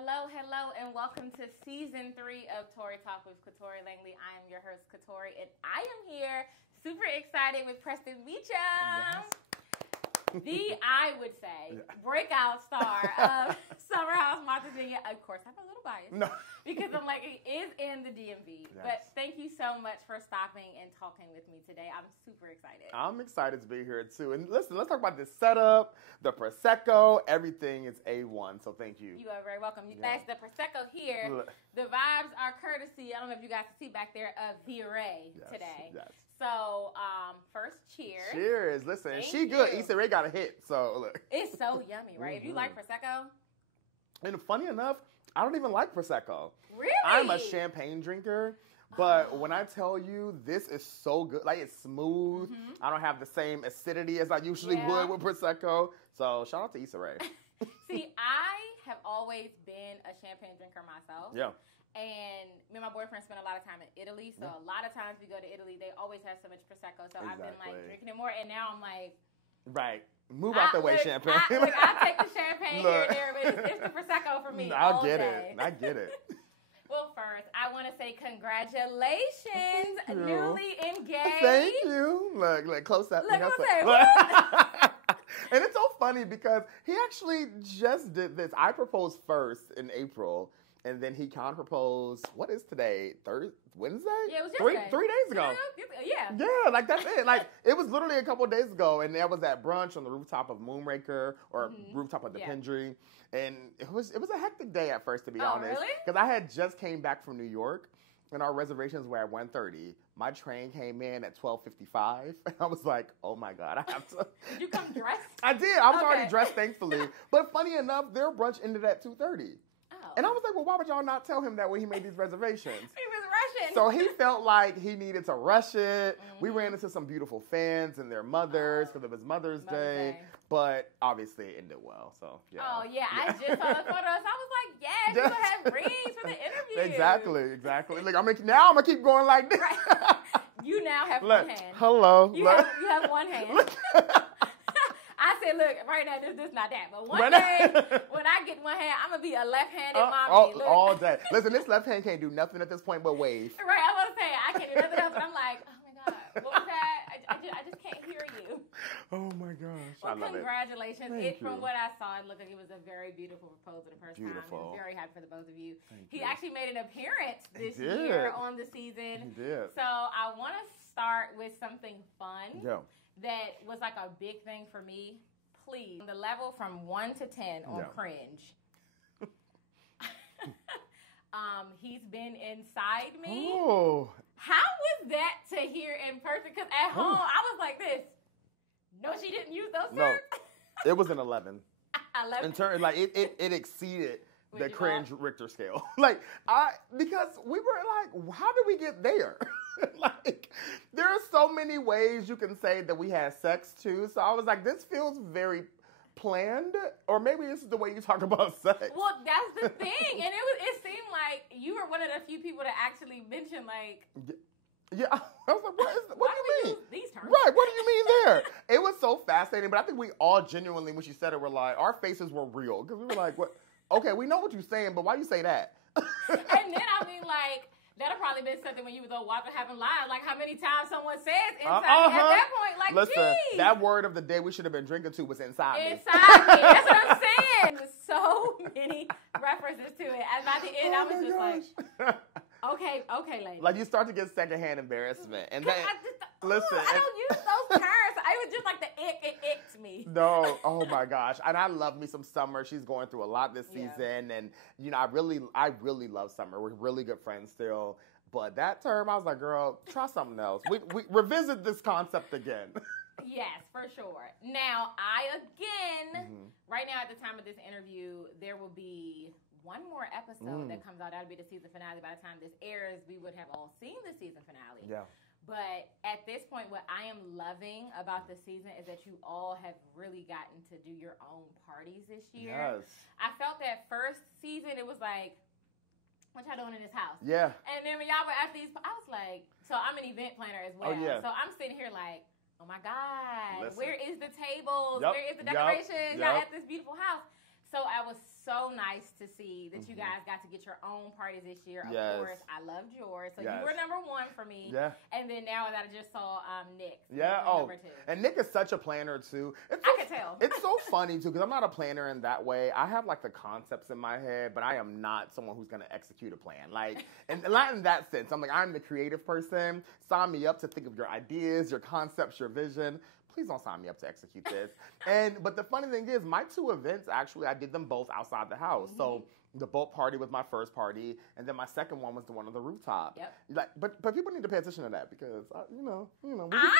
Hello, and welcome to season 3 of Tori Talk with Catori Langley. I am your host, Catori, and I am here super excited with Preston Mitchum. Yes. I would say, breakout star of Summer House, Virginia. Of course, I'm a little biased. No. Because I'm like, it is in the DMV. Yes. But thank you so much for stopping and talking with me today. I'm super excited. I'm excited to be here, too. And listen, let's talk about this setup, the Prosecco. Everything is A1, so thank you. You are very welcome. That's the Prosecco here. The vibes are courtesy, I don't know if you guys can see back there, of Vineyard today. Yes. So, first, cheers. Cheers. Listen, she good. Issa Rae got a hit, so look. It's so yummy, right? If you like Prosecco. And funny enough, I don't even like Prosecco. Really? I'm a champagne drinker, but when I tell you this is so good, like it's smooth. I don't have the same acidity as I usually would with Prosecco. So, shout out to Issa Rae. See, I have always been a champagne drinker myself. Yeah. And me and my boyfriend spend a lot of time in Italy, so a lot of times we go to Italy, they always have so much Prosecco, so I've been like drinking it more, and now I'm like... Right. Move out the way, champagne. I take the champagne here and there, but it's the Prosecco for me all day. I get it. Well, first, I want to say congratulations, newly engaged. Thank you. Look, close up. Look, and it's so funny because he actually just did this. I proposed first in April. And then he counter-proposed, what is today? Wednesday? Yeah, it was yesterday. 3 days ago. Yeah, like that's it. Like, it was literally a couple of days ago, and there was that brunch on the rooftop of Moonraker, or rooftop of the Pendry. And it was a hectic day at first, to be honest. Really? Because I had just came back from New York, and our reservations were at 1:30. My train came in at 12:55, and I was like, oh my God, I have to. Did you come dressed? I did. I was already dressed, thankfully. But funny enough, their brunch ended at 2:30. And I was like, well, why would y'all not tell him that when he made these reservations? He was rushing. So he felt like he needed to rush it. We ran into some beautiful fans and their mothers because it was Mother's Day. But obviously it ended well. So yeah. Oh, yeah. I just saw the photos. I was like, yes, you're going to have rings for the interview. Exactly. Like, I'm going to keep going like this. Right. You now have one hand. Hello. You have one hand. I said, look, right now, this not that. But one day, when I get one hand, I'm going to be a left-handed mommy. All day. Listen, this left hand can't do nothing at this point but wave. Right, I was going to say, I can't do nothing else. But I'm like, oh, my God, what was that? I just can't hear you. Oh, my gosh. Well, I love congratulations. Thank you. From what I saw, it looked like it was a very beautiful proposal the first time. I'm very happy for the both of you. He actually made an appearance this year on the season. He did. So I want to start with something fun. Yeah. That was like a big thing for me. Please, the level from 1 to 10 on cringe. He's been inside me. Oh. How was that to hear in person? Because at home, I was like this. No, she didn't use those terms. No, it was an 11. 11? In turn, like it exceeded the cringe Richter scale. Because we were like, how did we get there? Like, there are so many ways you can say that we had sex too. So I was like, this feels very planned, or maybe this is the way you talk about sex. Well, that's the thing, and it seemed like you were one of the few people to actually mention like. Yeah, I was like, what do you mean? Use these terms? Right, what do you mean there? It was so fascinating, but I think we all genuinely, when she said it, were like, our faces were real, because we were like, what? Okay, we know what you're saying, but why you say that? And then I mean, like. That'd probably been something when you was on Watch What Happened Live. Like how many times someone says inside me at that point. Like, listen, geez. That word of the day we should have been drinking to was inside me. Inside me. That's what I'm saying. There's so many references to it. And by the end, I was just like, okay, lady. Like you start to get secondhand embarrassment. And then, listen. I don't use those terms. I was just like it icked me. No, oh my gosh. And I love me some Summer. She's going through a lot this season. And, you know, I really love Summer. We're really good friends still. But that term, I was like, girl, try something else. We revisit this concept again. Yes, for sure. Now, right now at the time of this interview, there will be one more episode that comes out. That'll be the season finale. By the time this airs, we would have all seen the season finale. Yeah. But at this point, what I am loving about the season is that you all have really gotten to do your own parties this year. Yes. I felt that first season, it was like, what y'all doing in this house? Yeah. And then when y'all were at these, I was like, so I'm an event planner as well. Oh, yeah. So I'm sitting here like, oh my God, Listen. where is the tables? Yep. Where is the decorations? Y'all at this beautiful house. So I was so nice to see that you guys got to get your own parties this year. Of course, I loved yours. So you were number one for me. Yeah. And then now that I just saw Nick. Yeah. Number two. And Nick is such a planner too. I could tell. It's so funny too because I'm not a planner in that way. I have like the concepts in my head, but I am not someone who's going to execute a plan. Like, and not in that sense. I'm like, I'm the creative person. Sign me up to think of your ideas, your concepts, your vision. Please don't sign me up to execute this. But the funny thing is, my two events, actually, I did them both outside the house. So the boat party was my first party, and then my second one was the one on the rooftop. Yep. Like, but people need to pay attention to that because, you know. I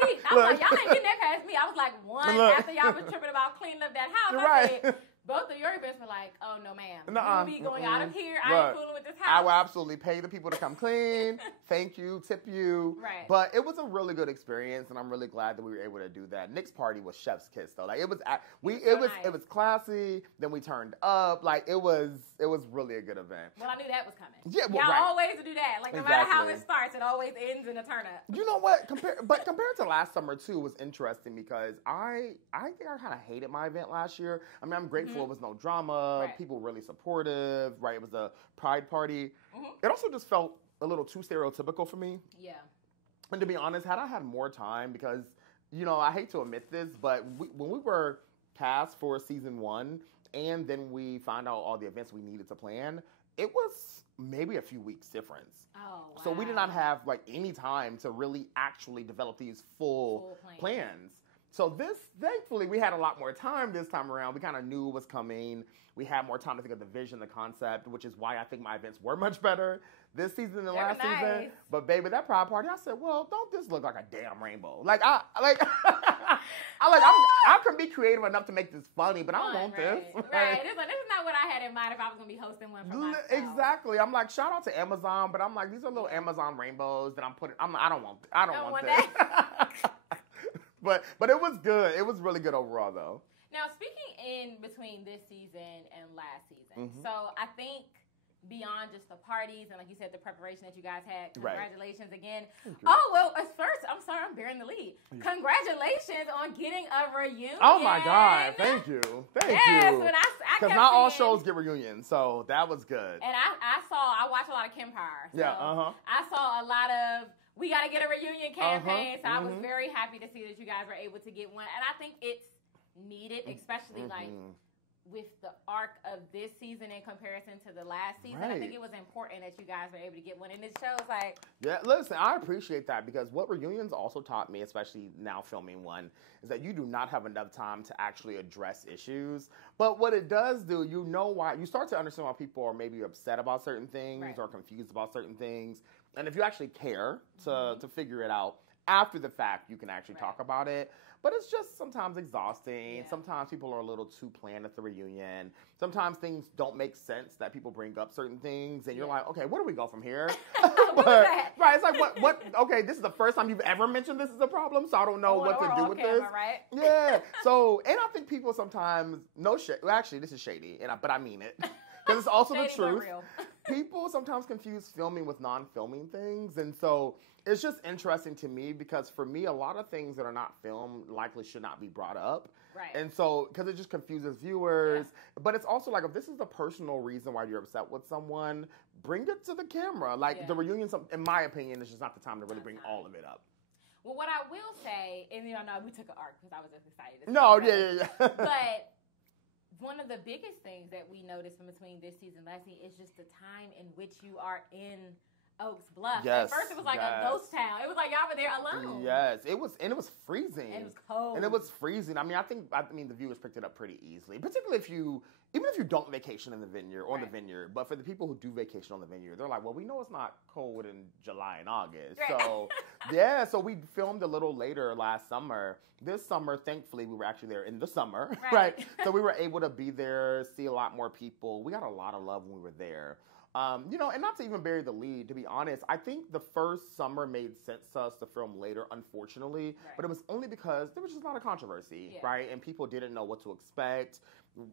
peeped. I was like, y'all ain't getting that past me. I was like, after y'all was tripping about cleaning up that house, I said, both of your events were like, oh, no, ma'am. You'll be going out of here. I ain't fooling with this house. I will absolutely pay the people to come clean. Thank you. Tip you. Right. But it was a really good experience, and I'm really glad that we were able to do that. Nick's party was chef's kiss, though. Like, it was classy. Then we turned up. Like, it was really a good event. Well, I knew that was coming. Yeah, well, y'all always do that. Like, no matter how it starts, it always ends in a turn up. You know what? Compared to last summer, too, it was interesting because I think I kind of hated my event last year. I mean, I'm grateful it was no drama. Right. People were really supportive, right? It was a pride party. It also just felt a little too stereotypical for me. Yeah. And to be honest, had I had more time, because, you know, I hate to admit this, but when we were cast for season 1, and then we found out all the events we needed to plan, it was maybe a few weeks difference. Oh, wow. So we did not have, like, any time to really actually develop these full plans. So thankfully, we had a lot more time this time around. We kind of knew it was coming. We had more time to think of the vision, the concept, which is why I think my events were much better this season than last season. But baby, that pride party, I said, well, don't this look like a damn rainbow? Like I can be creative enough to make this funny, but I don't want this. Right. This is not what I had in mind if I was gonna be hosting one for myself. Exactly. I'm like, shout out to Amazon, but I'm like, these are little Amazon rainbows that I'm putting. I don't want this. But it was good. It was really good overall, though. Now, speaking in between this season and last season, so I think beyond just the parties and, like you said, the preparation that you guys had, congratulations again. Oh, well, first, I'm sorry, I'm bearing the lead. Congratulations on getting a reunion. Oh, my God. Thank you. Thank you. Because not all shows get reunions, so that was good. And I watch a lot of Kempire. So I saw a lot of, we got to get a reunion campaign. So I was very happy to see that you guys were able to get one. And I think it's needed, especially like with the arc of this season in comparison to the last season. I think it was important that you guys were able to get one. And it shows like... Yeah, listen, I appreciate that because what reunions also taught me, especially now filming one, is that you do not have enough time to actually address issues. But what it does do, you know why... You start to understand why people are maybe upset about certain things or confused about certain things. And if you actually care to figure it out after the fact, you can actually talk about it. But it's just sometimes exhausting. Yeah. Sometimes people are a little too planned at the reunion. Sometimes things don't make sense that people bring up certain things. And you're like, okay, where do we go from here? Right, it's like, what? Okay, this is the first time you've ever mentioned this is a problem, so I don't know what to do with this. Right? Yeah. So, and I think people sometimes, well, actually, this is shady, but I mean it. Because it's also the truth. People sometimes confuse filming with non-filming things. And so it's just interesting to me because for me, a lot of things that are not filmed likely should not be brought up. Right. And so, because it just confuses viewers. Yeah. But it's also like, if this is the personal reason why you're upset with someone, bring it to the camera. Like the reunion, in my opinion, is just not the time to really bring all of it up. Well, what I will say, and you know, we took an arc because I was just excited. But one of the biggest things that we noticed in between this season and last season is just the time in which you are in Oaks Bluff. Yes, at first, it was like a ghost town. It was like y'all were there alone. Yes, it was freezing. And it was cold. And it was freezing. I mean, the viewers picked it up pretty easily, particularly even if you don't vacation in the Vineyard or the Vineyard. But for the people who do vacation on the Vineyard, they're like, well, we know it's not cold in July and August. Right. So so we filmed a little later last summer. This summer, thankfully, we were actually there in the summer, right? So we were able to be there, see a lot more people. We got a lot of love when we were there. You know, and not to even bury the lead, to be honest, I think the first summer made sense to us to film later, unfortunately, but it was only because there was just a lot of controversy, right? And people didn't know what to expect,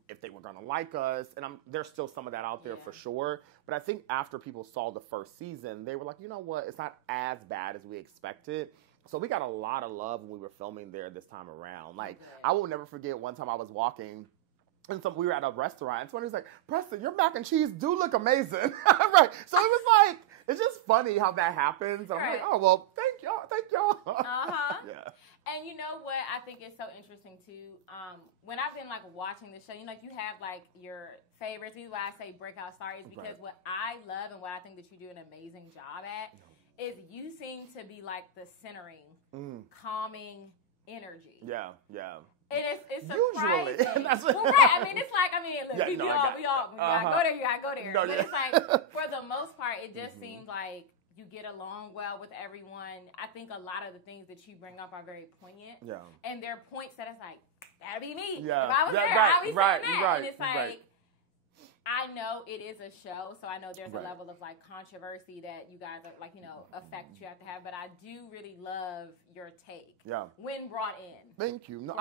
if they were going to like us, and there's still some of that out there for sure, but I think after people saw the first season, they were like, you know what, it's not as bad as we expected, So we got a lot of love when we were filming there this time around. Like, I will never forget one time I was walking, and we were at a restaurant, and somebody was like, Preston, your mac and cheese do look amazing. Right. So it was like, it's just funny how that happens. I'm like, oh, well, thank y'all. Uh-huh. Yeah. And you know what I think is so interesting, too? When I've been, like, watching the show, you know, like, you have, like, your favorites. This is why I say breakout stars, because what I love and what I think that you do an amazing job at is you seem to be, like, the centering, calming energy. Yeah. And it's usually. surprising. Well, right. I mean, it's like, look, we gotta go there, you gotta go there. No, but it's like, for the most part, it just seems like you get along well with everyone. I think a lot of the things that you bring up are very poignant. Yeah. And they're points that it's like, that'd be me. Yeah. If I was there, I'd be saying that. Right, and it's like, I know it is a show, so I know there's a level of, like, controversy that you guys are, like, you know, effect you have to have. But I do really love your take when brought in. Thank you. No,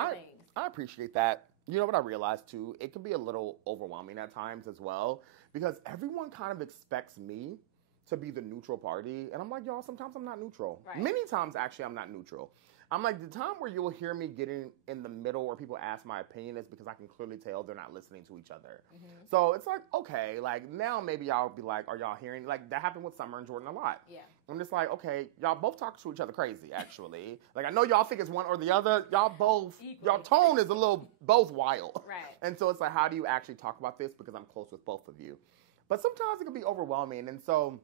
I appreciate that. You know what I realized, too? It can be a little overwhelming at times as well, because everyone kind of expects me to be the neutral party. And I'm like, y'all, sometimes I'm not neutral. Right. Many times, actually, I'm not neutral. I'm like, the time where you will hear me getting in the middle or people ask my opinion is because I can clearly tell they're not listening to each other. Mm-hmm. So it's like, okay, like, now maybe y'all be like, are y'all hearing? Like, that happened with Summer and Jordan a lot. Yeah. I'm just like, okay, y'all both talk to each other crazy, actually. Like, I know y'all think it's one or the other. Y'all both, y'all tone is a little, both wild. Right. And so it's like, how do you actually talk about this? Because I'm close with both of you. But sometimes it can be overwhelming. And so,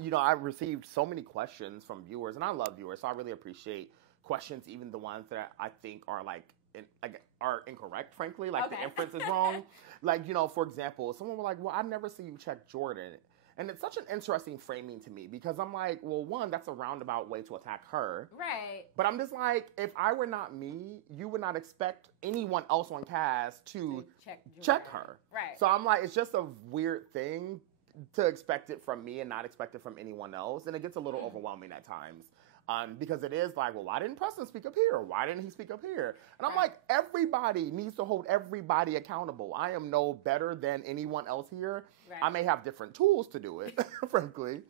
you know, I received so many questions from viewers, and I love viewers, so I really appreciate questions, even the ones that I think are are incorrect, frankly, like the inference is wrong. Like, you know, for example, someone was like, well, I never see you check Jordan. And it's such an interesting framing to me, because I'm like, well, one, that's a roundabout way to attack her. Right. But I'm just like, if I were not me, you would not expect anyone else on cast to check her. Right. So I'm like, it's just a weird thing to expect it from me and not expect it from anyone else. And it gets a little overwhelming at times. Because it is like, well, why didn't Preston speak up here? Why didn't he speak up here? And I'm like, everybody needs to hold everybody accountable. I am no better than anyone else here. Right. I may have different tools to do it, frankly.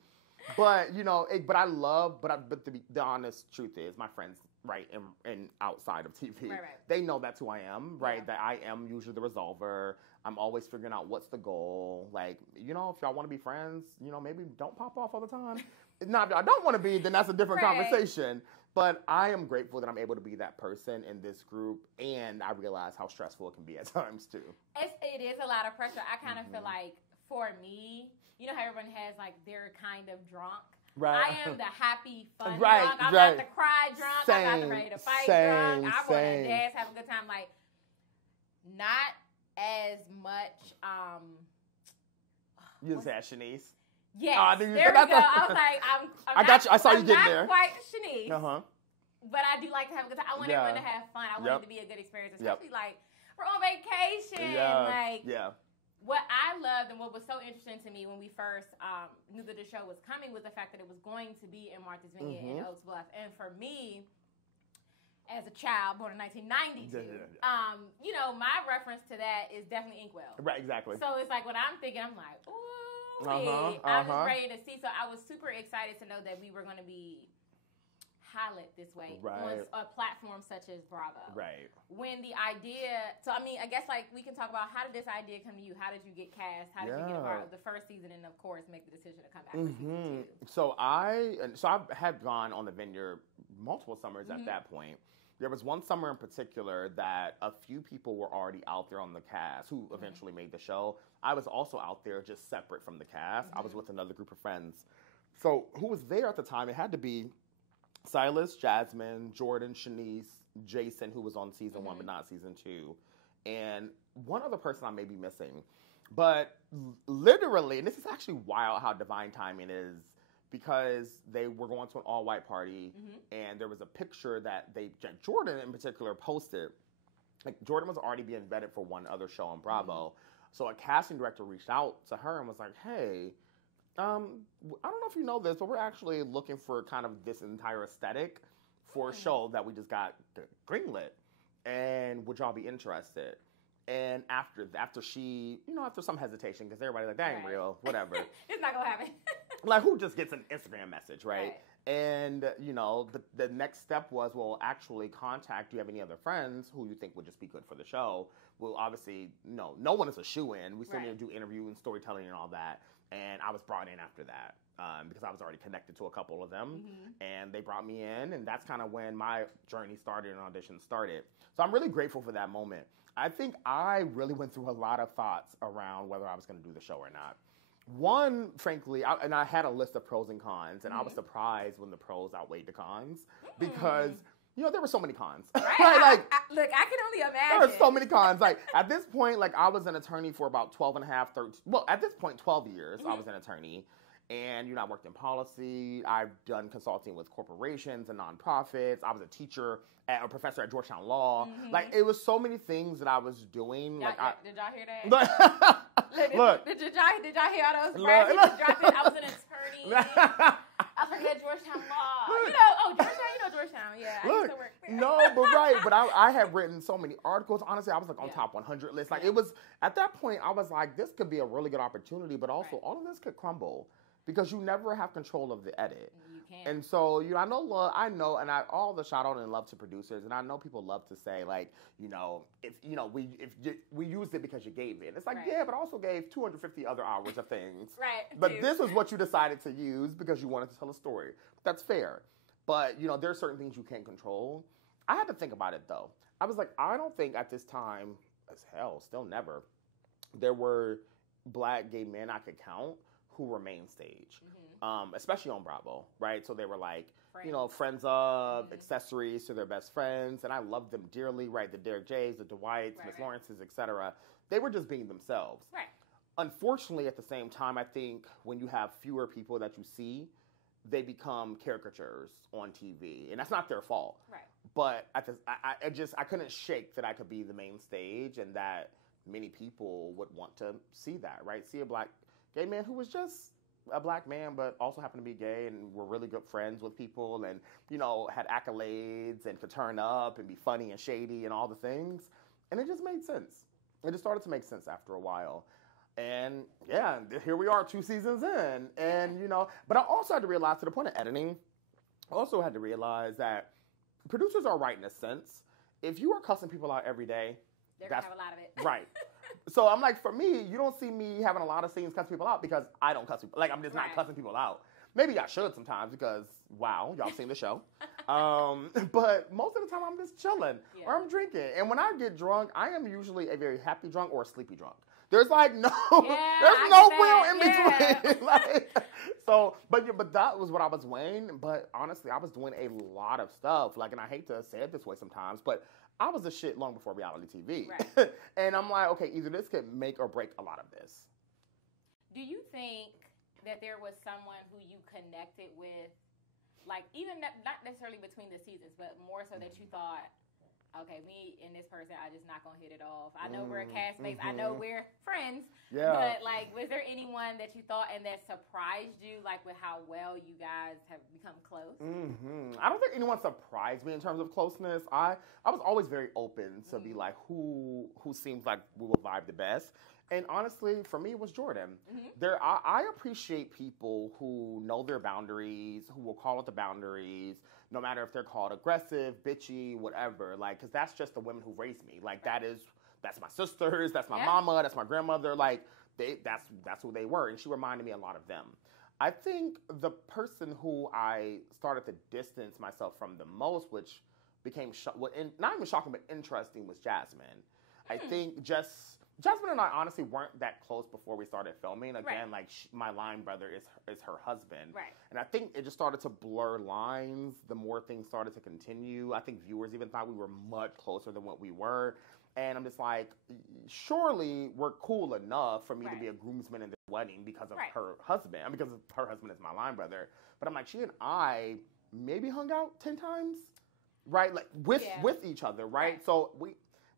But, you know, but the honest truth is, my friends, right, and outside of TV, they know that's who I am, right? That I am usually the resolver. I'm always figuring out what's the goal. Like, you know, if y'all want to be friends, you know, maybe don't pop off all the time. Now, if I don't want to be, then that's a different conversation. But I am grateful that I'm able to be that person in this group, and I realize how stressful it can be at times, too. It is a lot of pressure. I kind of feel like, for me, you know how everyone has, like, their kind of drunk? Right. I am the happy, fun drunk. I'm not the cry drunk. I'm not the ready to fight drunk. I want to dance, have a good time. Like, not as much, You said Shanice? Yes, there we go. I was like, I got you. I saw you getting there. I'm not quite Shanice, but I do like to have a good time. I want everyone to have fun. I want it to be a good experience, especially like we're on vacation. What I loved and what was so interesting to me when we first knew that the show was coming was the fact that it was going to be in Martha's Vineyard in Oaks Bluff. And for me, as a child born in 1992, you know, my reference to that is definitely Inkwell. Right, exactly. So it's like when I'm thinking, I'm like, ooh. I was ready to see. So I was super excited to know that we were going to be highlighted this way on a platform such as Bravo. Right. When the idea, so I mean, I guess like we can talk about how did this idea come to you? How did you get cast? How did you get a part of the first season? And of course, make the decision to come back for season 2. So I had gone on the Vineyard multiple summers at that point. There was one summer in particular that a few people were already out there on the cast who eventually made the show. I was also out there just separate from the cast. I was with another group of friends. So who was there at the time? It had to be Silas, Jasmine, Jordan, Shanice, Jason, who was on season 1 but not season 2, and one other person I may be missing. But literally, and this is actually wild how divine timing is, because they were going to an all-white party, and there was a picture that Jordan in particular posted. Like, Jordan was already being vetted for one other show on Bravo. So a casting director reached out to her and was like, hey, I don't know if you know this, but we're actually looking for kind of this entire aesthetic for a show that we just got greenlit. And would y'all be interested? And after she, you know, after some hesitation, because everybody's like, that ain't real, whatever. It's not going to happen. Like, who just gets an Instagram message, right? And, you know, the next step was, well, actually contact, do you have any other friends who you think would just be good for the show? Well, obviously, no one is a shoo-in. We still need to do interview and storytelling and all that. And I was brought in after that because I was already connected to a couple of them. And they brought me in, and that's kind of when my journey started and auditions started. So I'm really grateful for that moment. I think I really went through a lot of thoughts around whether I was going to do the show or not. One, frankly, I had a list of pros and cons, and I was surprised when the pros outweighed the cons because, you know, there were so many cons. Right. Look, I can only imagine. There were so many cons. Like, at this point, like, I was an attorney for about 12 and a half, 13, well, at this point, 12 years, I was an attorney. And, you know, I worked in policy. I've done consulting with corporations and nonprofits. I was a teacher, a professor at Georgetown Law. Like, it was so many things that I was doing. Did y'all hear that? Look. Did y'all hear all those phrases dropping? I was an attorney. I was at Georgetown Law. Georgetown. Yeah, I used to work there. No, but I had written so many articles. Honestly, I was like on top 100 list. Like, it was, at that point, I was like, this could be a really good opportunity, but also all of this could crumble. Because you never have control of the edit. You can't. And so, you know, I know, and all the shout out and love to producers, and I know people love to say, like, you know, if we used it because you gave it. It's like, yeah, but I also gave 250 other hours of things. But this is what you decided to use because you wanted to tell a story. That's fair. But, you know, there are certain things you can't control. I had to think about it, though. I was like, I don't think at this time, as hell, still never, there were Black gay men I could count who were main stage, especially on Bravo, right? So they were like, you know, friends of, accessories to their best friends, and I loved them dearly, right? The Derek Jays, the Dwights, Miss Lawrences, etc. They were just being themselves. Unfortunately, at the same time, I think when you have fewer people that you see, they become caricatures on TV, and that's not their fault. But I couldn't shake that I could be the main stage, and that many people would want to see that, right? See a Black gay man who was just a Black man, but also happened to be gay and were really good friends with people and, you know, had accolades and could turn up and be funny and shady and all the things. And it just made sense. It just started to make sense after a while. And yeah, here we are 2 seasons in. And, you know, but I also had to realize, to the point of editing, I also had to realize that producers are right in a sense. If you are cussing people out every day, they're going to have a lot of it. Right. So I'm like, for me, you don't see me having a lot of scenes cuss people out because I don't cuss people. Like, I'm just not cussing people out. Maybe I should sometimes because, wow, y'all seen the show. But most of the time I'm just chilling or I'm drinking. And when I get drunk, I am usually a very happy drunk or a sleepy drunk. There's like no real in between. Like, so, but that was what I was weighing. But honestly, I was doing a lot of stuff. Like, and I hate to say it this way sometimes, but I was a shit long before reality TV. And I'm like, okay, either this could make or break a lot of this. Do you think that there was someone who you connected with, like, even not necessarily between the seasons, but more so that you thought, okay, me and this person, I just not gonna hit it off. I know we're a castmates. I know we're friends. But, like, was there anyone that you thought and that surprised you, like, with how well you guys have become close? I don't think anyone surprised me in terms of closeness. I was always very open to be like, who seems like we will vibe the best. And honestly, for me, it was Jordan. I appreciate people who know their boundaries, who will call out the boundaries, no matter if they're called aggressive, bitchy, whatever. Like, because that's just the women who raised me. Like, that's my sisters, that's my mama, that's my grandmother. Like, that's who they were. And she reminded me a lot of them. I think the person who I started to distance myself from the most, which became, not even shocking, but interesting, was Jasmine. I think Jasmine and I honestly weren't that close before we started filming. Again, like, my line brother is her husband. And I think it just started to blur lines the more things started to continue. I think viewers even thought we were much closer than what we were. And I'm just like, surely we're cool enough for me to be a groomsman in this wedding because of her husband. And because her husband is my line brother. But I'm like, she and I maybe hung out 10 times, right? Like, with each other, right? So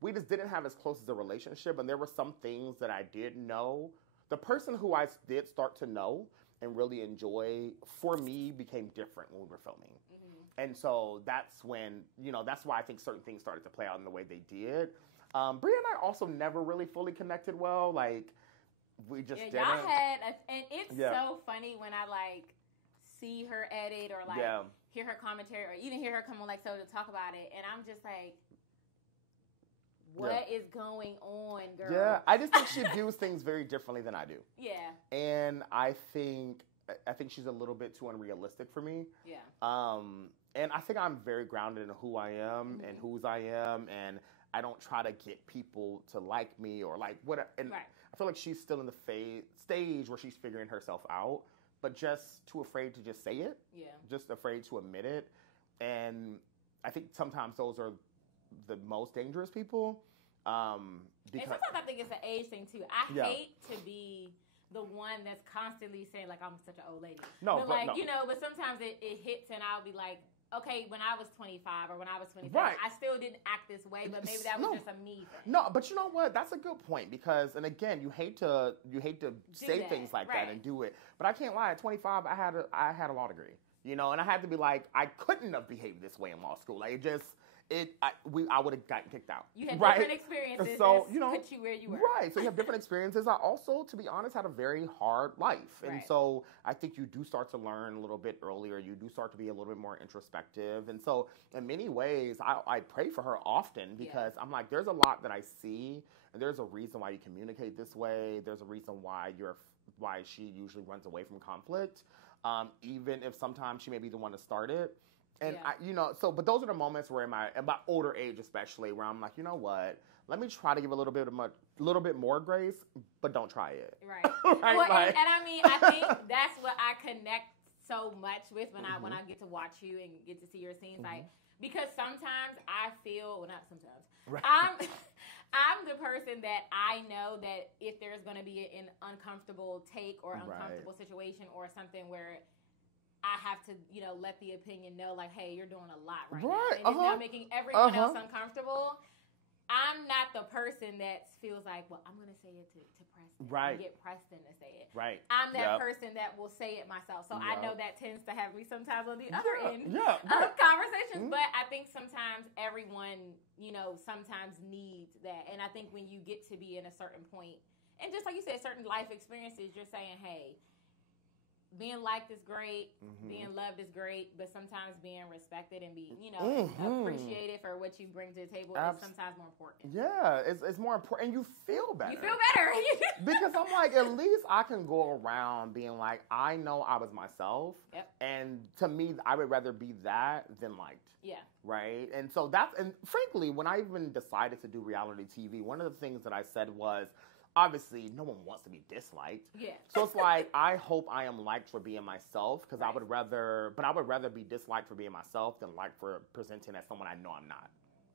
we just didn't have as close as a relationship, and there were some things that I did know. The person who I did start to know and really enjoy, for me, became different when we were filming. And so that's when, you know, that's why I think certain things started to play out in the way they did. Bria and I also never really fully connected well. Like, we just didn't. Y'all had, and it's so funny when I like see her edit or like hear her commentary or even hear her come on like so to talk about it, and I'm just like, what is going on, girl? Yeah, I just think she views things very differently than I do. Yeah, and I think she's a little bit too unrealistic for me. Yeah. And I think I'm very grounded in who I am and whose I am, and I don't try to get people to like me or like what. And I feel like she's still in the stage where she's figuring herself out, but just too afraid to just say it. Yeah. Just afraid to admit it, and I think sometimes those are the most dangerous people. And sometimes I think it's an age thing too. I hate to be the one that's constantly saying like I'm such an old lady. No, but like you know, but sometimes it hits and I'll be like, okay, when I was 25 or when I was 27, I still didn't act this way, but maybe that was just a me thing. No, but you know what? That's a good point because, and again, you hate to say things like that and do it. But I can't lie. At 25, I had a law degree, you know, and I had to be like, I couldn't have behaved this way in law school. Like I would have gotten kicked out. You had different experiences. So you know, put you where you were. Right. So you have different experiences. I also, to be honest, had a very hard life, and so I think you do start to learn a little bit earlier. You do start to be a little bit more introspective, and so in many ways, I pray for her often because I'm like, there's a lot that I see, and there's a reason why you communicate this way. There's a reason why she usually runs away from conflict, even if sometimes she may be the one to start it. And but those are the moments where in my older age, especially, where I'm like, you know what? Let me try to give a little bit more grace, but don't try it. Right. Well, and I mean, I think that's what I connect so much with when I get to watch you and get to see your scenes, like because sometimes I feel, well, not sometimes, I'm the person that I know that if there's going to be an uncomfortable take or uncomfortable situation or something where I have to, let the opinion know, like, hey, you're doing a lot now. And it's now making everyone else uncomfortable. I'm not the person that feels like, well, I'm going to say it to Preston. Right. And get Preston to say it. Right. I'm that person that will say it myself. So I know that tends to have me sometimes on the other end of conversations. But I think sometimes everyone, sometimes needs that. And I think when you get to be in a certain point, and just like you said, certain life experiences, you're saying, hey, being liked is great, being loved is great, but sometimes being respected and being, appreciated for what you bring to the table is sometimes more important. Yeah, it's more important, and you feel better. You feel better. Because I'm like, at least I can go around being like, I know I was myself, and to me, I would rather be that than liked. Yeah. Right? And so and frankly, when I even decided to do reality TV, one of the things that I said was, obviously, no one wants to be disliked. Yeah. So it's like, I hope I am liked for being myself, because I would rather be disliked for being myself than liked for presenting as someone I know I'm not.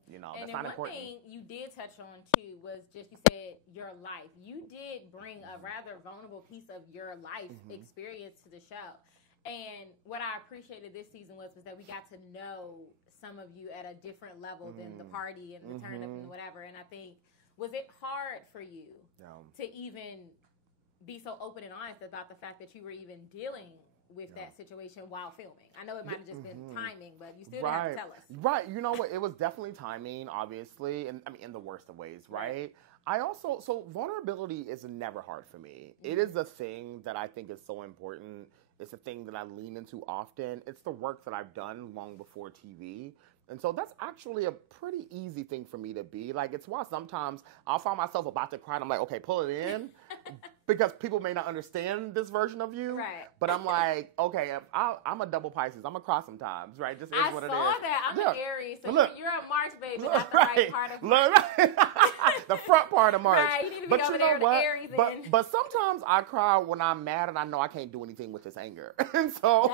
And that's not important. And one thing you did touch on, too, was just, you said, your life. You did bring a rather vulnerable piece of your life experience to the show. And what I appreciated this season was that we got to know some of you at a different level than the party and the turn up and whatever. And I think, was it hard for you to even be so open and honest about the fact that you were even dealing with that situation while filming? I know it might have just been timing, but you still didn't have to tell us. Right. You know what? It was definitely timing, obviously, and I mean, in the worst of ways, right? I also, so vulnerability is never hard for me. It is a thing that I think is so important. It's a thing that I lean into often. It's the work that I've done long before TV. And so that's actually a pretty easy thing for me to be. Like, it's why sometimes I'll find myself about to cry and I'm like, okay, pull it in. Because people may not understand this version of you. Right. But I'm like, okay, I'm a double Pisces. I'm going to cry sometimes, right? Just is what it is. I saw that. I'm an Aries. So you're a March baby, not the right part of March. The front part of March. Right, you need to be over there with the Aries in. But sometimes I cry when I'm mad and I know I can't do anything with this anger. And so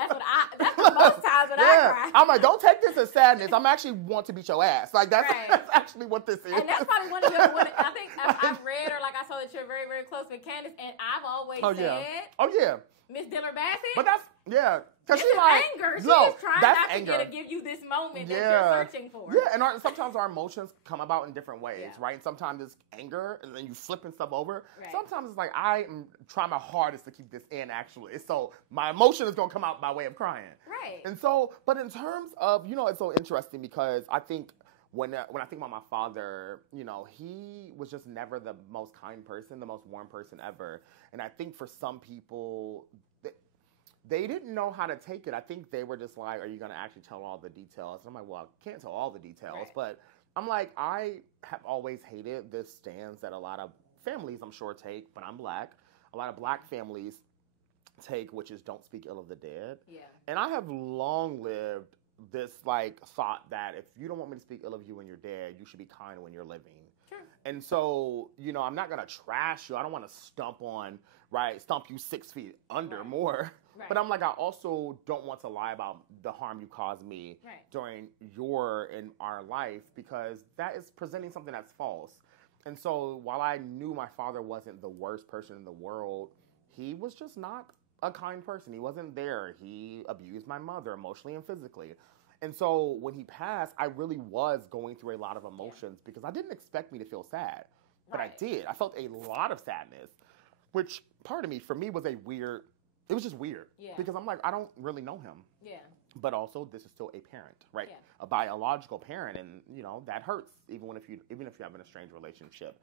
that's what most times when I cry. I'm like, don't take this as sadness. I'm actually want to beat your ass. Like, that's actually what this is. And that's probably one of your, I think I've read or like I saw that you're very, very close with Candace, and I've always said, Miss Diller Bassett. But that's, because she's like, anger. She's trying not to give you this moment that you're searching for. Yeah, and sometimes our emotions come about in different ways, right? And sometimes it's anger, and then you flipping stuff over. Right. Sometimes it's like, I am trying my hardest to keep this in, actually. So my emotion is going to come out by way of crying. Right. And so, but in terms of, it's so interesting because I think when I think about my father, you know, he was just never the most kind person, the most warm person ever. And I think for some people, they didn't know how to take it. I think they were just like, are you going to actually tell all the details? And I'm like, well, I can't tell all the details. Right. But I'm like, I have always hated this stance that a lot of families, I'm sure, take, but I'm Black. A lot of Black families take, which is don't speak ill of the dead. Yeah. And I have long lived this like thought that if you don't want me to speak ill of you when you're dead, you should be kind when you're living. Sure. And so, you know, I'm not going to trash you. I don't want to stomp you 6 feet under more. Right. But I'm like, I also don't want to lie about the harm you caused me during your and our life, because that is presenting something that's false. And so while I knew my father wasn't the worst person in the world, he was just not a kind person. He wasn't there. He abused my mother emotionally and physically. And so when he passed, I really was going through a lot of emotions because I didn't expect me to feel sad. But I did. I felt a lot of sadness, which part of me, for me, was it was just weird. Yeah. Because I'm like, I don't really know him. Yeah. But also, this is still a parent, right? Yeah. A biological parent, and you know that hurts even if you have an estranged relationship.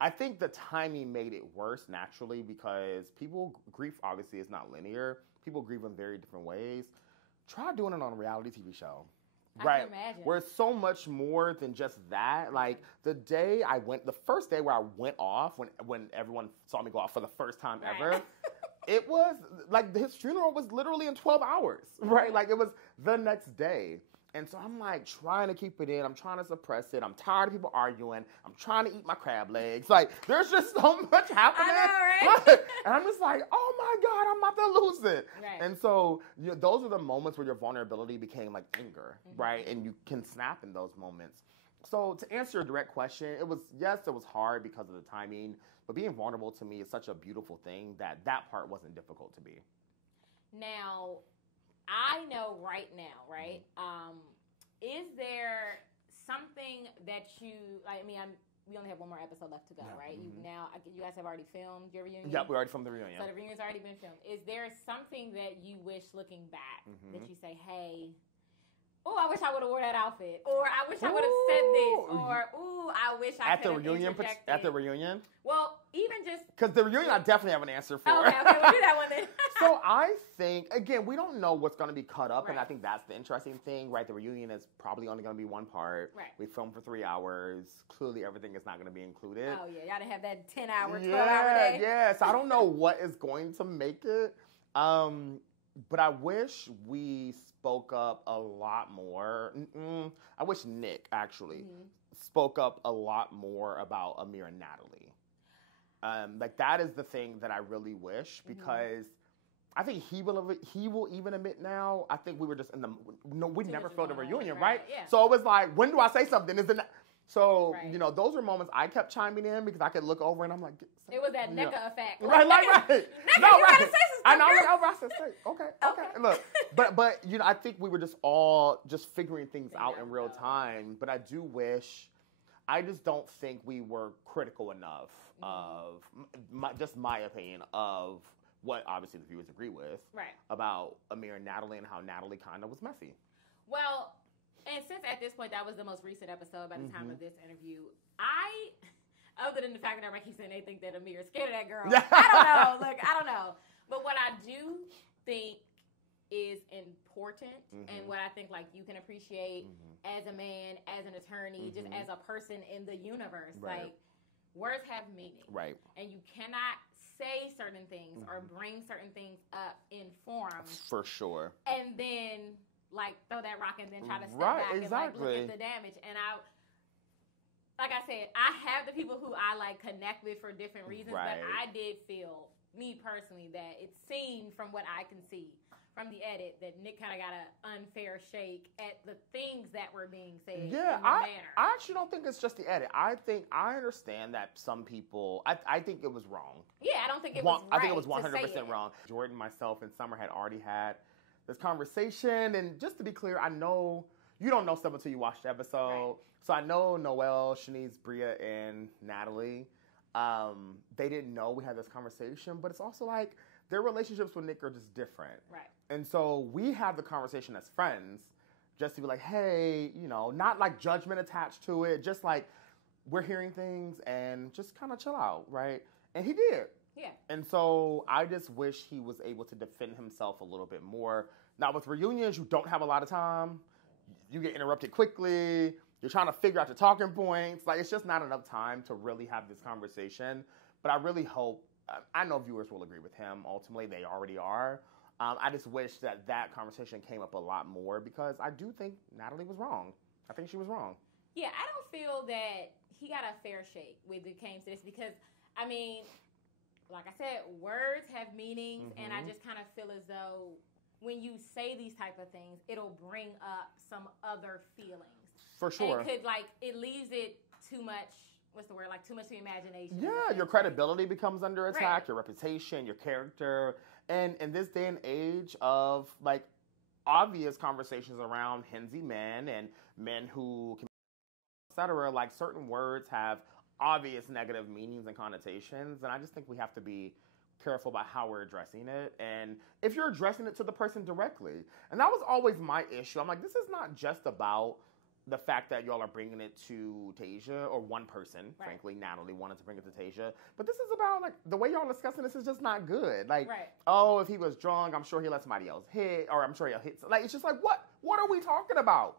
I think the timing made it worse naturally because grief obviously is not linear. People grieve in very different ways. Try doing it on a reality TV show. I can imagine. Where it's so much more than just that. Like the first day where I went off, when everyone saw me go off for the first time ever, it was like his funeral was literally in 12 hours, right? Like it was the next day. And so I'm like trying to keep it in. I'm trying to suppress it. I'm tired of people arguing. I'm trying to eat my crab legs. Like there's just so much happening. I know, right? And I'm just like, oh my God, I'm about to lose it. Right. And so those are the moments where your vulnerability became like anger, right? And you can snap in those moments. So to answer your direct question, it was hard because of the timing, but being vulnerable to me is such a beautiful thing that part wasn't difficult to be. Now, I know right now, right? Is there something that you, we only have one more episode left to go, right? Mm-hmm. You guys have already filmed your reunion? Yep, we already filmed the reunion. So the reunion's already been filmed. Is there something that you wish, looking back, that you say, hey, oh, I wish I would have wore that outfit, or I wish I would have said this, or I wish I could have interjected. At the reunion? Well, even just... Because the reunion I definitely have an answer for. Okay, we'll do that one then. So I think, again, we don't know what's going to be cut up, and I think that's the interesting thing, right? The reunion is probably only going to be one part. Right. We filmed for 3 hours. Clearly, everything is not going to be included. Oh, yeah. Y'all didn't have that 10-hour, 12-hour day. Yeah. So I don't know what is going to make it. But I wish we spoke up a lot more. I wish Nick, actually, spoke up a lot more about Amir and Natalie. That is the thing that I really wish, because I think he will even admit now. I think we were just we never filmed a reunion, right? Yeah. So it was like, when do I say something? So, those were moments I kept chiming in because I could look over and I'm like... It was that NECA effect. Right. NECA, you gotta say some stuff. I know, I said, okay. Look, but I think we were just all just figuring things out in real time. But I just don't think we were critical enough of, my opinion, of what obviously the viewers agree with about Amir and Natalie and how Natalie kind of was messy. Well... And since at this point that was the most recent episode by the time of this interview, other than the fact that everybody keeps saying they think that Amir is scared of that girl, I don't know. But what I do think is important, and what I think you can appreciate as a man, as an attorney, just as a person in the universe, words have meaning, right? And you cannot say certain things or bring certain things up in form, for sure, and then throw that rock and then try to step back and look at the damage. And like I said, I have the people who I connect with for different reasons, but I did feel, me personally, that it seemed from what I can see from the edit that Nick kind of got an unfair shake at the things that were being said. Yeah, I actually don't think it's just the edit. I understand that some people, I think it was wrong. Yeah, I don't think it was right. I think it was 100% wrong. Jordan, myself, and Summer had already had this conversation, and just to be clear, I know you don't know stuff until you watch the episode. So I know Noelle, Shanice, Bria, and Natalie, they didn't know we had this conversation, but it's also their relationships with Nick are just different. Right. And so we have the conversation as friends, just to be like, hey, not like judgment attached to it, just like we're hearing things and just kind of chill out, right? And he did. Yeah. And so I just wish he was able to defend himself a little bit more. Now with reunions, you don't have a lot of time. You get interrupted quickly. You're trying to figure out your talking points. Like, it's just not enough time to really have this conversation. But I really hope, I know viewers will agree with him. Ultimately, they already are. I just wish that conversation came up a lot more because I do think Natalie was wrong. I think she was wrong. Yeah, I don't feel that he got a fair shake when it came to this because, I mean, like I said, words have meanings, and I just kind of feel as though when you say these type of things, it'll bring up some other feelings. For sure. And it leaves it too much, what's the word, like too much to imagination. Yeah, your credibility becomes under attack, right. Your reputation, your character. And in this day and age of, like, obvious conversations around Hinsy men and men who, et cetera, like, certain words have obvious negative meanings and connotations. And I just think we have to be careful about how we're addressing it. And if you're addressing it to the person directly. And that was always my issue. I'm like, this is not just about the fact that y'all are bringing it to Tasia, or one person, right. frankly, Natalie wanted to bring it to Tasia. But this is about, like, the way y'all discussing this is just not good. Like, right. oh, if he was drunk, I'm sure he let somebody else hit, or I'm sure he'll hit. Like, it's just like, what are we talking about?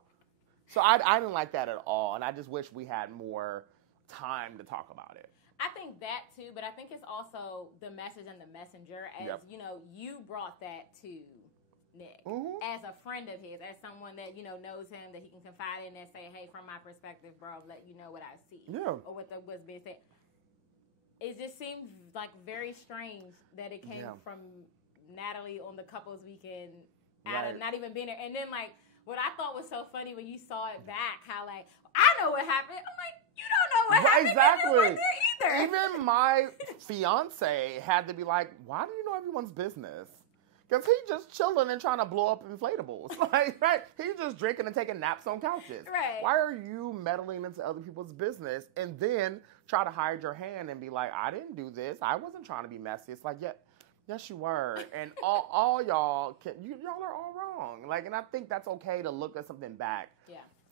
So I didn't like that at all. And I just wish we had more time to talk about it. I think that too, but I think it's also the message and the messenger. As, you brought that to Nick as a friend of his, as someone that knows him, that he can confide in and say, hey, from my perspective, bro, let you know what I see, or what was being said. It just seemed like very strange that it came from Natalie on the couples weekend out of not even being there. And then, like, what I thought was so funny when you saw it back, how, like, I know what happened. I'm like, you don't know what happened. Exactly. You weren't there either. Even my fiance had to be like, why do you know everyone's business? Because he's just chilling and trying to blow up inflatables. Like, right? He's just drinking and taking naps on couches. Right. Why are you meddling into other people's business and then try to hide your hand and be like, I didn't do this. I wasn't trying to be messy. It's like, yes, you were. And all y'all, y'all are all wrong. Like, and I think that's okay to look at something back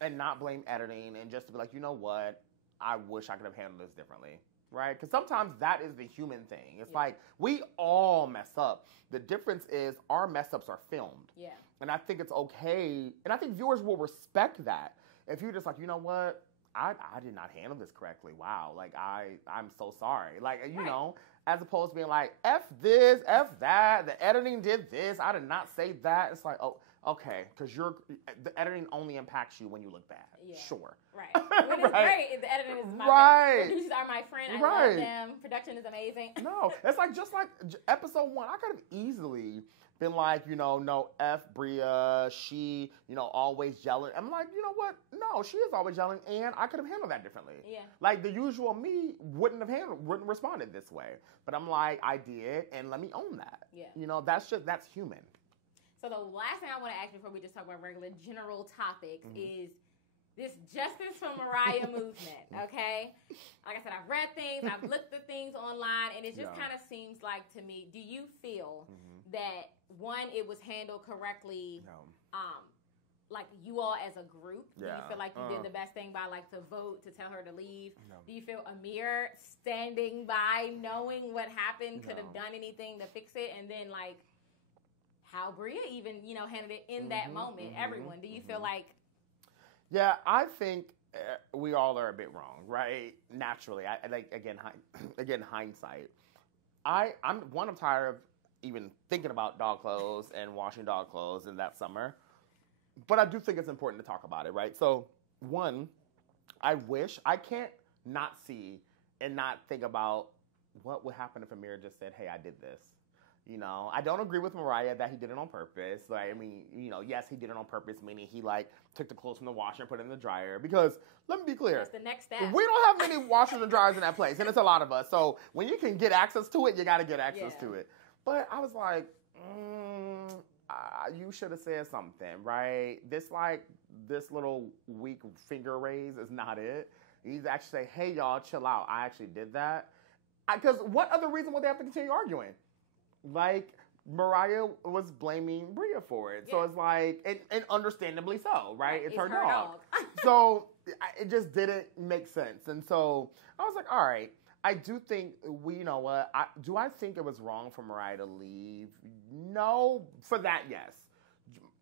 and not blame editing and just to be like, you know what? I wish I could have handled this differently. Right? Because sometimes that is the human thing. It's like, we all mess up. The difference is our mess ups are filmed. Yeah. And I think it's okay. And I think viewers will respect that. If you're just like, you know what? I did not handle this correctly. Wow. Like, I'm so sorry. Like, you know, as opposed to being like, F this, F that. The editing did this. I did not say that. It's like, oh, okay. Because the editing only impacts you when you look bad. Yeah. Sure. Right. When it's great. The editing is my friend. Producers are my friend. I love them. Production is amazing. No. It's like, just like episode 1, I could have easily been like, no, F Bria, she, always yelling. I'm like, you know what? No, she is always yelling, and I could have handled that differently. Yeah. Like, the usual me wouldn't responded this way. But I'm like, I did, and let me own that. Yeah. That's human. So the last thing I want to ask before we just talk about regular general topics is this Justice for Mariah movement, okay? Like I said, I've read things, I've looked at things online, and it just kind of seems like to me, do you feel that, one, it was handled correctly, like you all as a group? Do you feel like you did the best thing by, like, to vote to tell her to leave? No. Do you feel Amir standing by, knowing what happened, could have done anything to fix it? And then, like, how Bria even, handled it in that moment? Everyone, do you feel like... Yeah, I think we all are a bit wrong, right? Naturally, again, hindsight. I'm tired of even thinking about dog clothes and washing dog clothes in that summer. But I do think it's important to talk about it, right? So, one, I can't not see and not think about what would happen if Amir just said, hey, I did this. I don't agree with Mariah that he did it on purpose. Like, I mean, yes, he did it on purpose, meaning he, like, took the clothes from the washer and put it in the dryer. Because, let me be clear. That's the next step. We don't have many washers and dryers in that place, and it's a lot of us. So, when you can get access to it, you got to get access to it. But I was like, you should have said something, right? This little weak finger raise is not it. You need to actually say, hey, y'all, chill out. I actually did that. Because what other reason would they have to continue arguing? Like, Mariah was blaming Bria for it. So it's like, and understandably so, right? It's her dog. So it just didn't make sense. And so I was like, all right, I do think you know what? Do I think it was wrong for Mariah to leave? No. For that, yes.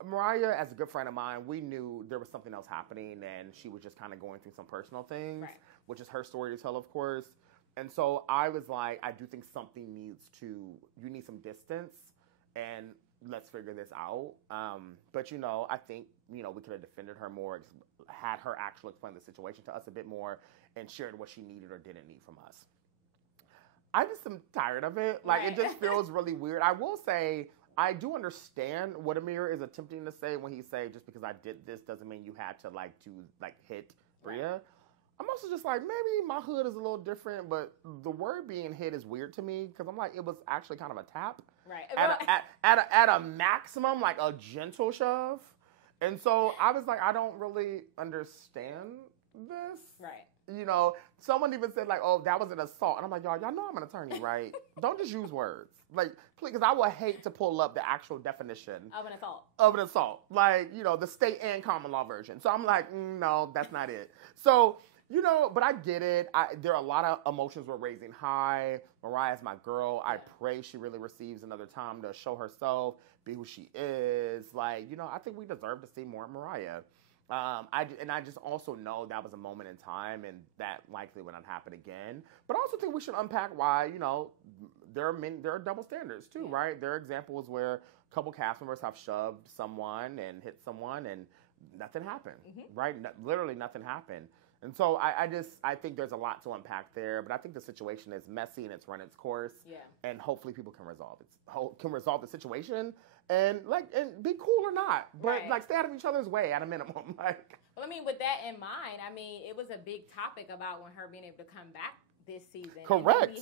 Mariah, as a good friend of mine, we knew there was something else happening, and she was just kind of going through some personal things, which is her story to tell, of course. And so I was like, I do think you need some distance, and let's figure this out. But, you know, I think, you know, we could have defended her more, had her actually explain the situation to us a bit more, and shared what she needed or didn't need from us. I just am tired of it. Like, it just feels really weird. I will say, I do understand what Amir is attempting to say when he say, just because I did this doesn't mean you had to, hit Bria. I'm also just like, maybe my hood is a little different, but the word being hit is weird to me, because I'm like, it was actually kind of a tap. Right. At a maximum, like a gentle shove. And so I was like, I don't really understand this. Right. You know, someone even said, like, oh, that was an assault. And I'm like, y'all know I'm an attorney, right? Don't just use words. Like, please, because I would hate to pull up the actual definition of an assault. Like, you know, the state and common law version. So I'm like, no, that's not it. So, you know, but I get it. There are a lot of emotions we're raising high. Mariah's my girl. I pray she really receives another time to show herself, be who she is. Like, you know, I think we deserve to see more of Mariah. I just also know that was a moment in time, and that likely will not happen again. But I also think we should unpack why, you know, there are double standards too, right? There are examples where a couple cast members have shoved someone and hit someone, and nothing happened, right? Literally nothing happened. And so I think there's a lot to unpack there, but I think the situation is messy and it's run its course. Yeah. And hopefully people can resolve the situation and be cool or not, but stay out of each other's way at a minimum. Well, I mean, with that in mind, I mean, it was a big topic about when her being able to come back this season. Correct.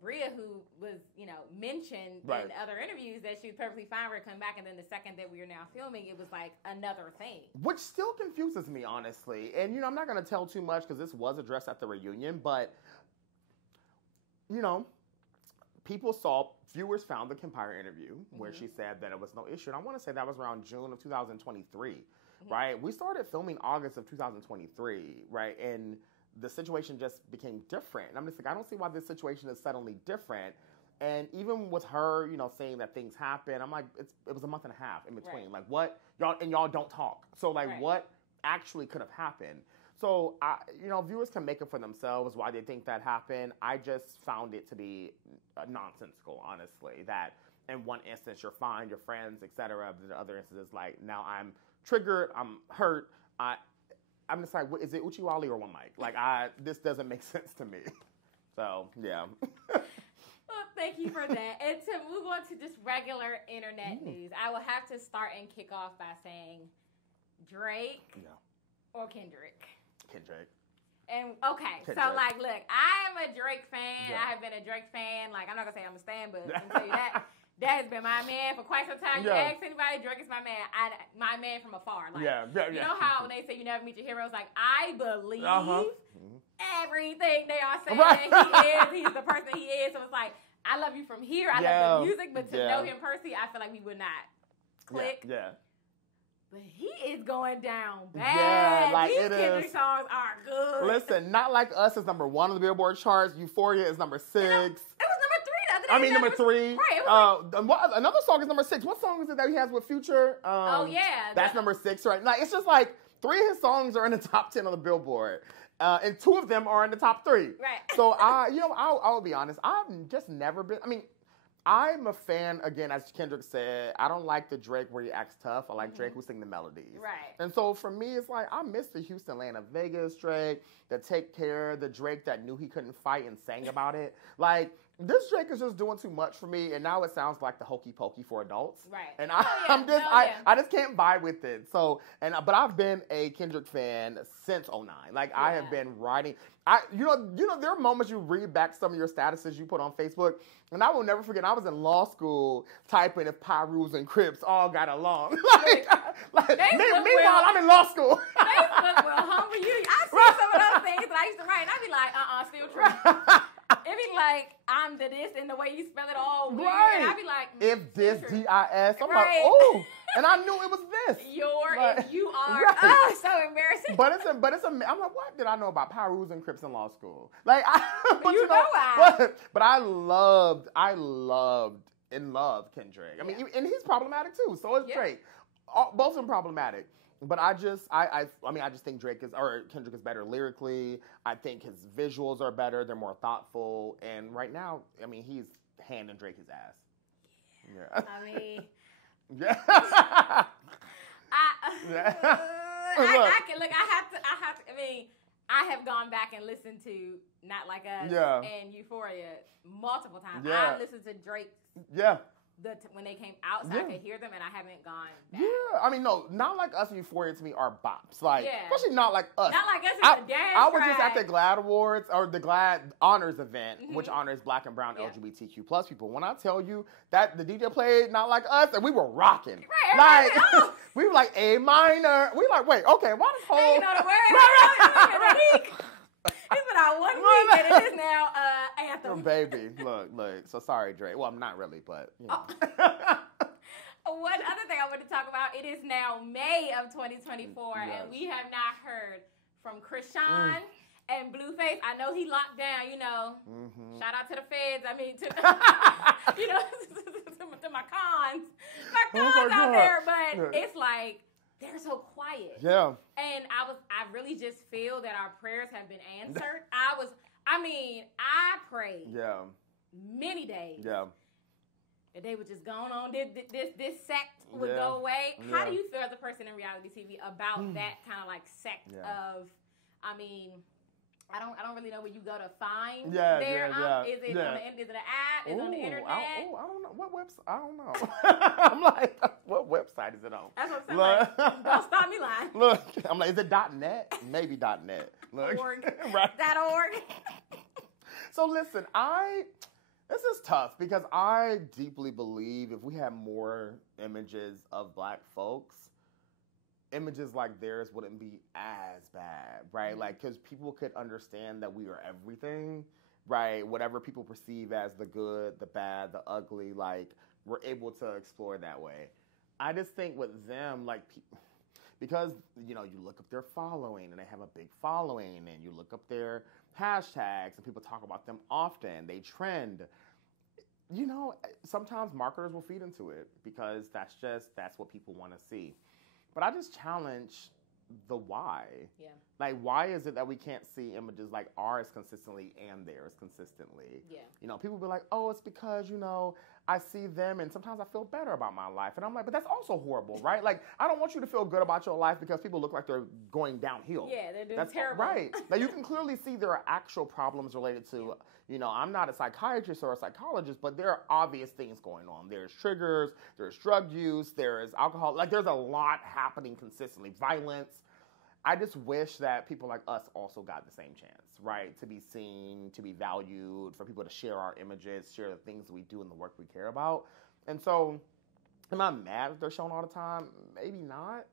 Bria, who was, you know, mentioned in other interviews that she was perfectly fine with her coming back, and then the second that we are now filming, it was like another thing. Which still confuses me, honestly. And, you know, I'm not going to tell too much because this was addressed at the reunion, but, you know, viewers found the Empire interview where she said that it was no issue. And I want to say that was around June of 2023, right? We started filming August of 2023, right? And the situation just became different. And I'm just like, I don't see why this situation is suddenly different. And even with her, you know, saying that things happen, I'm like, it was a month and a half in between. Right. Like, what? Y'all don't talk. So, like, what actually could have happened? So, you know, viewers can make it for themselves why they think that happened. I just found it to be nonsensical, honestly, that in one instance you're fine, you're friends, etc. But in other instances, like, now I'm triggered, I'm hurt, I'm just like, is it Uchiwali or One Mic? Like, this doesn't make sense to me. So, yeah. Well, thank you for that. And to move on to just regular internet news, I will have to start and kick off by saying Drake or Kendrick. Kendrick. And, okay, Kendrick. So, like, look, I am a Drake fan. Yeah. I have been a Drake fan. Like, I'm not going to say I'm a stan, but I can tell you that. That has been my man for quite some time. You ask anybody, Drake is my man. My man from afar. Like, you know how when they say you never meet your heroes? Like, I believe everything they are saying. Right. He's the person he is. So it's like, I love you from here. I love the music, but to know him personally, I feel like we would not click. Yeah. But he is going down bad. Yeah, like these Kendrick songs are good. Listen, Not Like Us is number 1 on the Billboard charts. Euphoria is number 6. It was number 3 the other day. Number 3. Right. Another song is number 6. What song is it that he has with Future? That's number 6, right? Like, it's just like 3 of his songs are in the top 10 on the Billboard. And 2 of them are in the top 3. Right. So, I'll be honest. I've just never been... I mean, I'm a fan, again, as Kendrick said, I don't like the Drake where he acts tough. I like Drake who sing the melodies. Right. And so for me, it's like, I miss the Houston, Atlanta, Vegas Drake, the Take Care, the Drake that knew he couldn't fight and sang about it. Like, this Drake is just doing too much for me, and now it sounds like the hokey pokey for adults. Right. And I just can't vibe with it. So, but I've been a Kendrick fan since 2009. Like, I have been writing. You know, there are moments you read back some of your statuses you put on Facebook, and I will never forget, I was in law school typing if Pyrus and Crips all got along. Meanwhile, I'm in law school. Facebook will humble you. I see some of those things that I used to write, and I'd be like, still true. It be like, I'm the this, and the way you spell it all weird. Right. And I be like, if this true. DIS. I'm like, Right. oh. And I knew it was this. If you are. Right. Oh, so embarrassing. But it's a. I'm like, what did I know about Pyrus and Crips in law school? Like, but you know I. But I loved and love Kendrick. I mean, and he's problematic too. So is Drake. Both of them problematic. But I just think Kendrick is better lyrically. I think his visuals are better. They're more thoughtful. And right now, I mean, he's handing Drake his ass. Yeah. I mean. Yeah. I have gone back and listened to Not Like Us and Euphoria multiple times. Yeah. I listened to Drake's when they came out, so I could hear them, and I haven't gone back. Yeah, I mean, no, Not Like Us and Euphoria to me are bops. Like, especially Not Like Us. Not Like Us is a dance I was track. just at the GLAAD Awards, or the GLAAD Honors event, which honors Black and Brown LGBTQ plus people. When I tell you that the DJ played Not Like Us, and we were rocking. Right, like, we were like A minor. We like, wait, okay, why this whole... You know the words. It's been out 1 week, and it is now Anthem. Baby, look. So sorry, Drake. Well, I'm not really, but... You know. One other thing I want to talk about, it is now May of 2024, and we have not heard from Krishan and Blueface. I know he locked down, shout out to the feds. I mean, to to my cons out there, but it's like, they're so quiet. Yeah. And I really just feel that our prayers have been answered. I prayed many days. Yeah. That they would just go on, this sect would go away. Yeah. How do you feel as a person in reality TV about that kind of like sect of, I don't really know where you go to find there. Is it an app? Is it on the internet? I don't know. What website? I don't know. I'm like, what website is it on? That's what I'm saying. Like, don't stop me lying. Look, I'm like, is it .net? Maybe .net. Look. .org. Right. .org. So listen, this is tough because I deeply believe if we had more images of Black folks, images like theirs wouldn't be as bad, right? Mm-hmm. Like, because people could understand that we are everything, right? Whatever people perceive as the good, the bad, the ugly, like, we're able to explore that way. I just think with them, like, because, you look up their following, and they have a big following, and you look up their hashtags, and people talk about them often. They trend. Sometimes marketers will feed into it because that's what people want to see. But I just challenge the why. Yeah. Like, why is it that we can't see images like ours consistently and theirs consistently? Yeah. People be like, oh, it's because, I see them and sometimes I feel better about my life. And I'm like, but that's also horrible, right? Like, I don't want you to feel good about your life because people look like they're going downhill. Yeah, they're doing terrible. Right. Now, you can clearly see there are actual problems related to, I'm not a psychiatrist or a psychologist, but there are obvious things going on. There's triggers, there's drug use, there's alcohol. Like, there's a lot happening consistently. Violence. I just wish that people like us also got the same chance, right? To be seen, to be valued, for people to share our images, share the things that we do and the work we care about. And so, am I mad that they're shown all the time? Maybe not.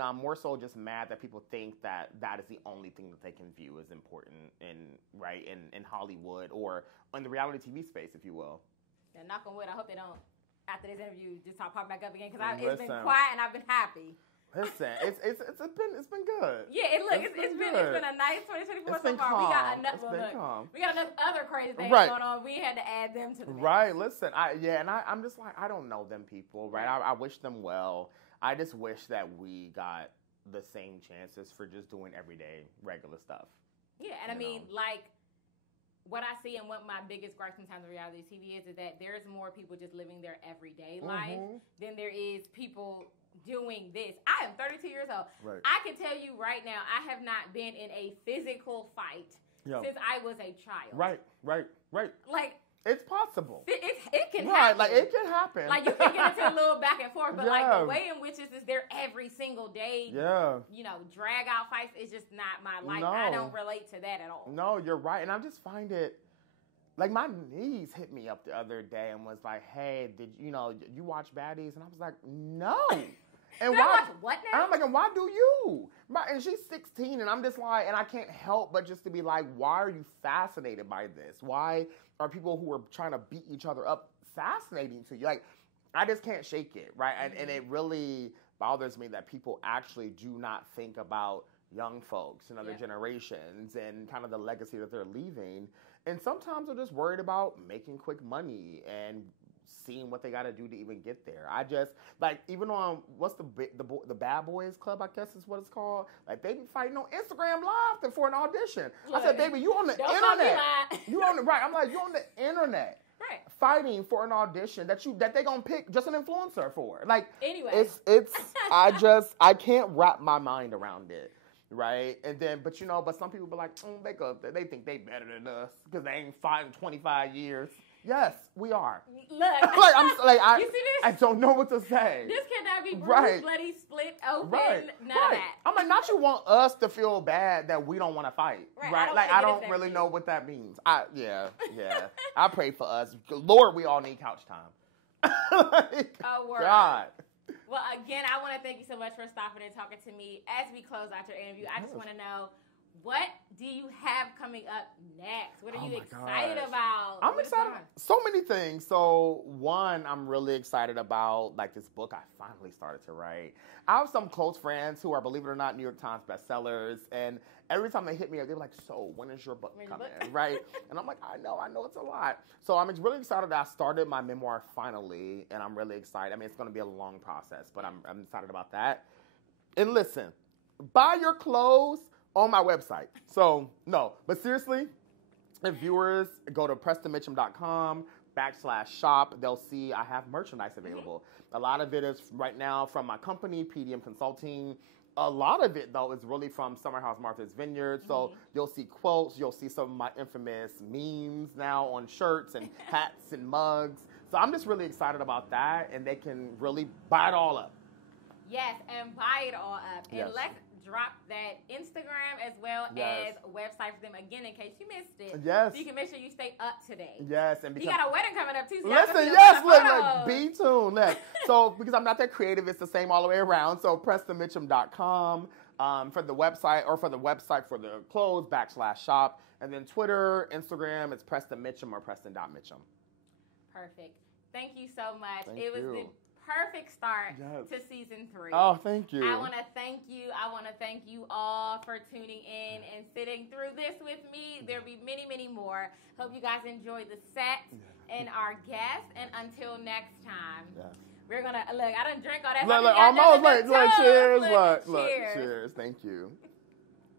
I'm more so just mad that people think that is the only thing that they can view as important in Hollywood or in the reality TV space, if you will. Yeah, knock on wood. I hope they don't, after this interview, just pop back up again because it's been quiet and I've been happy. Listen, it's been good. Yeah, it's been a nice 2024 so far. Calm. We got enough other crazy things going on. We had to add them to the mix. Right. Listen, I'm just like, I don't know them people, right? I wish them well. I just wish that we got the same chances for just doing everyday regular stuff. Yeah, and I mean, like, what I see and what my biggest gripe sometimes in reality TV is that there's more people just living their everyday life than there is people doing this. I am 32 years old. Right. I can tell you right now, I have not been in a physical fight since I was a child. Right. Like, it's possible. It can happen. Right, like, it can happen. Like, you can get into a little back and forth, but like the way in which is there every single day. Yeah. Drag out fights is just not my life. No. I don't relate to that at all. No, you're right, and I just find it. Like, my niece hit me up the other day and was like, hey, did you watch Baddies? And I was like, no. And why? Watch what now? And I'm like, and why do you? And she's 16, and I'm just like, and I can't help but just to be like, why are you fascinated by this? Why are people who are trying to beat each other up fascinating to you? Like, I just can't shake it, right? And it really bothers me that people actually do not think about young folks and other generations and kind of the legacy that they're leaving. And sometimes they're just worried about making quick money and seeing what they got to do to even get there. I just, like, even on, what's the Bad Boys Club, I guess is what it's called. Like, they be fighting on Instagram Live for an audition. Look, I said, baby, you on the internet. You on the, right. I'm like, you on the internet. Right. Fighting for an audition that they gonna pick just an influencer for. Like, anyway. It's I can't wrap my mind around it. Right. And then, but some people be like, they think they better than us because they ain't fighting 25 years. Yes, we are. Look, you see this? I don't know what to say. This cannot be bruised, bloody, split open. None of that. I'm like, not you want us to feel bad that we don't want to fight, right? I don't really know what that means. Yeah. I pray for us, Lord. We all need couch time. Oh, word. God. Well, again, I want to thank you so much for stopping and talking to me as we close out your interview. I just want to know, what do you have coming up next? What are you excited about? I'm excited. So many things. So one, I'm really excited about, like, this book I finally started to write. I have some close friends who are, believe it or not, New York Times bestsellers. And every time they hit me up, they're like, so when is your book coming? Right? And I'm like, I know it's a lot. So I'm really excited that I started my memoir finally. And I'm really excited. I mean, it's going to be a long process, but I'm excited about that. And listen, buy your clothes on my website. So, no. But seriously, if viewers go to PrestonMitchum.com/shop, they'll see I have merchandise available. A lot of it is right now from my company, PDM Consulting. A lot of it, though, is really from Summer House Martha's Vineyard. So you'll see quotes. You'll see some of my infamous memes now on shirts and hats and mugs. So I'm just really excited about that. And they can really buy it all up. Yes, and buy it all up. Yes. And let's drop that Instagram as well as a website for them again in case you missed it. Yes. So you can make sure you stay up to date. Yes. And because you got a wedding coming up too. So listen, yes, look, be tuned. Look. So because I'm not that creative, it's the same all the way around. So PrestonMitchum.com for the website, or for the website for the clothes /shop. And then Twitter, Instagram, it's Preston Mitchum or Preston.Mitchum. Perfect. Thank you so much. Thank you. The perfect start to season 3. Oh, thank you. I want to thank you. I want to thank you all for tuning in and sitting through this with me. There'll be many, many more. Hope you guys enjoyed the set and our guests. And until next time, we're going to, look, I done drank all that. Look, almost, cheers. Look, cheers. Thank you.